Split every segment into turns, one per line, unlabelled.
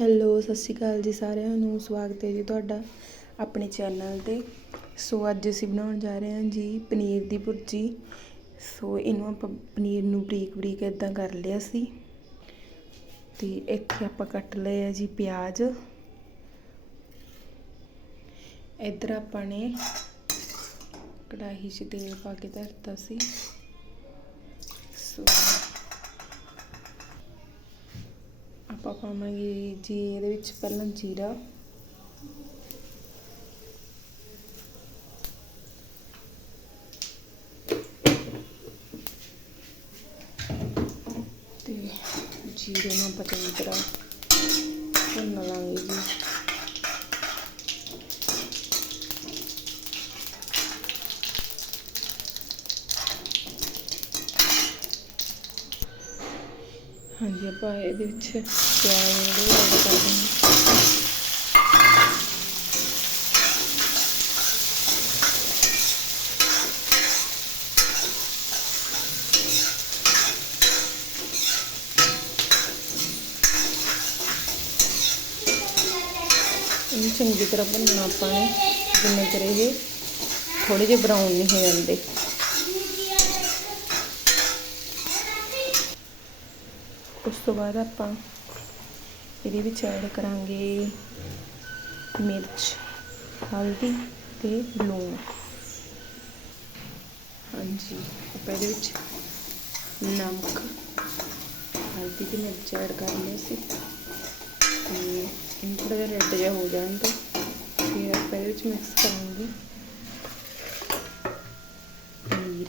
Hello, ਸਤਿ ਸ਼੍ਰੀ ਅਕਾਲ ਜੀ ਸਾਰਿਆਂ ਨੂੰ। ਸਵਾਗਤ ਹੈ ਜੀ ਤੁਹਾਡਾ ਆਪਣੇ ਚੈਨਲ ਤੇ। ਸੋ, ਅੱਜ ਅਸੀਂ ਬਣਾਉਣ ਜਾ ਰਹੇ ਹਾਂ ਜੀ ਪਨੀਰ ਦੀ ਭੁਰਜੀ। ਸੋ, ਇਹਨੂੰ ਆਪਾਂ ਪਨੀਰ ਨੂੰ ਬਰੀਕ ਬਰੀਕ ਇਦਾਂ ਕਰ ਲਿਆ ਸੀ। ਤੇ ਇੱਥੇ ਆਪਾਂ ਕੱਟ ਲਏ ਆ ਜੀ ਪਿਆਜ਼। ਇੱਧਰ ਆਪਾਂ ਨੇ ਕੜਾਹੀ 'ਚ ਤੇਲ ਪਾ ਕੇ ਧਰਤਾ ਸੀ। ਸੋ ਆਪਾਂ ਪਾਵਾਂਗੇ ਜੀ ਇਹਦੇ ਵਿੱਚ ਪਹਿਲਾਂ ਜੀਰਾ। ਤੇ ਜੀਰੇ ਨੂੰ ਆਪਾਂ ਚੰਗੀ ਤਰ੍ਹਾਂ ਭੁੰਨ ਲਾਂਗੇ ਜੀ। ਹਾਂਜੀ, ਆਪਾਂ ਇਹਦੇ ਵਿੱਚ ਪਿਆਜ਼ ਜਿਹੜੇ ਐਡ ਕਰ ਦਿੰਦੇ ਇਹਨੂੰ ਚੰਗੀ ਤਰ੍ਹਾਂ ਭੁੰਨਣਾ ਆਪਾਂ ਨੇ, ਜਿੰਨੇ ਚਿਰ ਇਹ ਥੋੜੇ ਜਿਹੇ ਬਰਾਊਨ ਨਹੀਂ ਹੋ ਜਾਂਦੇ। ਉਸ ਤੋਂ ਬਾਅਦ ਆਪਾਂ ਇਹਦੇ ਵਿੱਚ ਐਡ ਕਰਾਂਗੇ ਮਿਰਚ, ਹਲਦੀ ਤੇ ਲੂਣ। ਹਾਂਜੀ, ਆਪਾਂ ਇਹਦੇ ਵਿੱਚ ਨਮਕ, ਹਲਦੀ ਤੇ ਮਿਰਚ ਐਡ ਕਰ ਲਿਆ ਸੀ। ਤੇ ਇਹਨੂੰ ਥੋੜਾ ਜਿਹਾ ਰੈੱਡ ਜਿਹਾ ਹੋ ਜਾਣ ਤੋਂ ਫਿਰ ਆਪਾਂ ਇਹਦੇ ਵਿੱਚ ਮਿਕਸ ਕਰਾਂਗੇ ਪਨੀਰ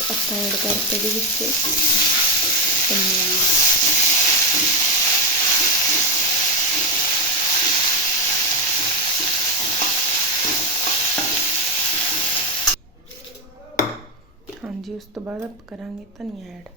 ਆਪਾਂ ਐਡ ਕਰਤੇ ਇਹਦੇ ਵਿੱਚ ਪਨੀਰ ਹਾਂਜੀ ਉਸ ਤੋਂ ਬਾਅਦ ਆਪਾਂ ਕਰਾਂਗੇ ਧਨੀਆ ਐਡ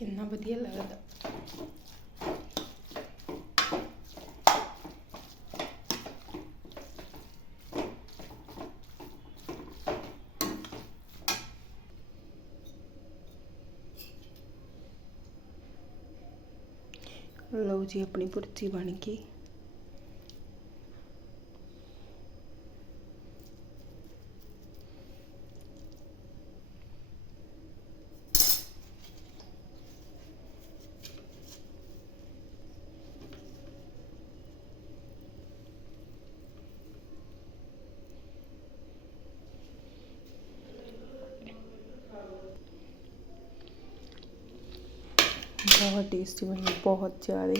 ਕਿੰਨਾ ਵਧੀਆ ਲੱਗਦਾ। ਲਓ ਜੀ ਆਪਣੀ ਭੁਰਜੀ ਬਣ ਗਈ। बहुत टेस्टी बनी बहुत ज़्यादा।